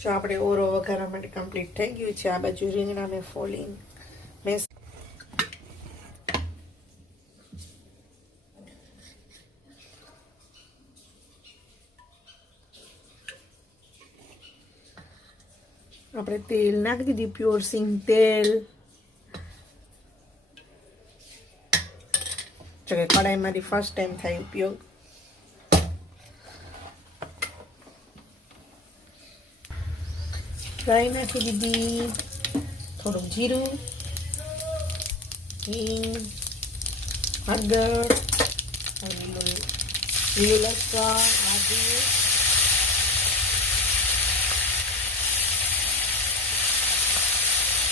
જો આપણે ઓરો વઘારવા માટે કમ્પ્લીટ થઈ ગયું છે. આ બાજુ રીંગણા મેં ફોલીને મેં આપણે તેલ નાખી દીધી, પ્યોર સિંગ તેલ. જો કે કઢાઈ મારી ફર્સ્ટ ટાઈમ થાય ઉપયોગ. રાઈ નાખી દીધી, થોડુંક જીરું, હિંગ, હળદર, લીલું લસણ, આદુ,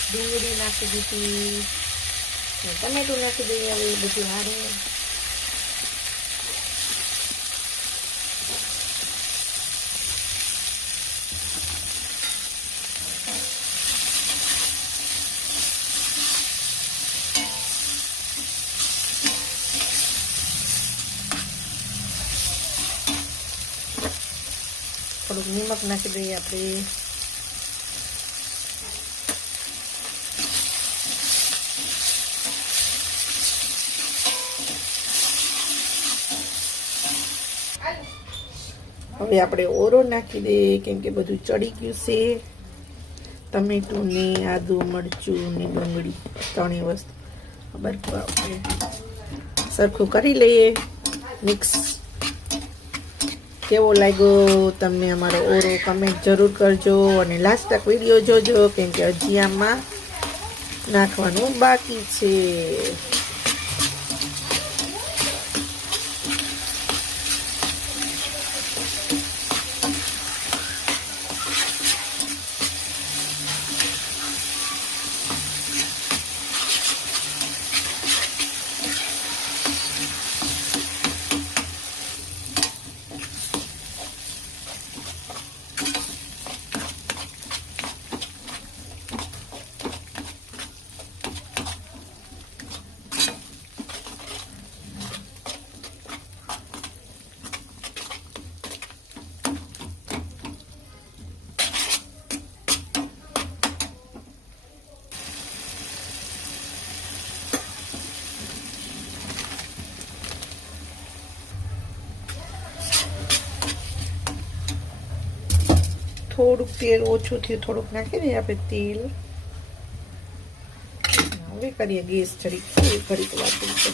ડુંગળી નાખી દીધી, ટમેટું નાખી દઈએ. હવે બધું હારે થોડુંક નિમક નાખી દઈએ આપણે. હવે આપણે ઓરો નાખી દઈએ, કેમ કે બધું ચડી ગયું છે. ટમેટું ને આદુ, મરચું ને ડુંગળી ત્રણેય વસ્તુ બધું આપણે સરખું કરી લઈએ મિક્સ. કેવો લાગ્યો તમને અમારો ઓરો કમેન્ટ જરૂર કરજો, અને લાસ્ટ તક વિડીયો જોજો, કેમ કે હજી આમાં નાખવાનું બાકી છે. થોડુંક તેલ ઓછું થયું, થોડુંક નાખી દઈએ આપણે તેલ. હવે કરીએ ગેસ જરીક ઘડીક વાપરી છે.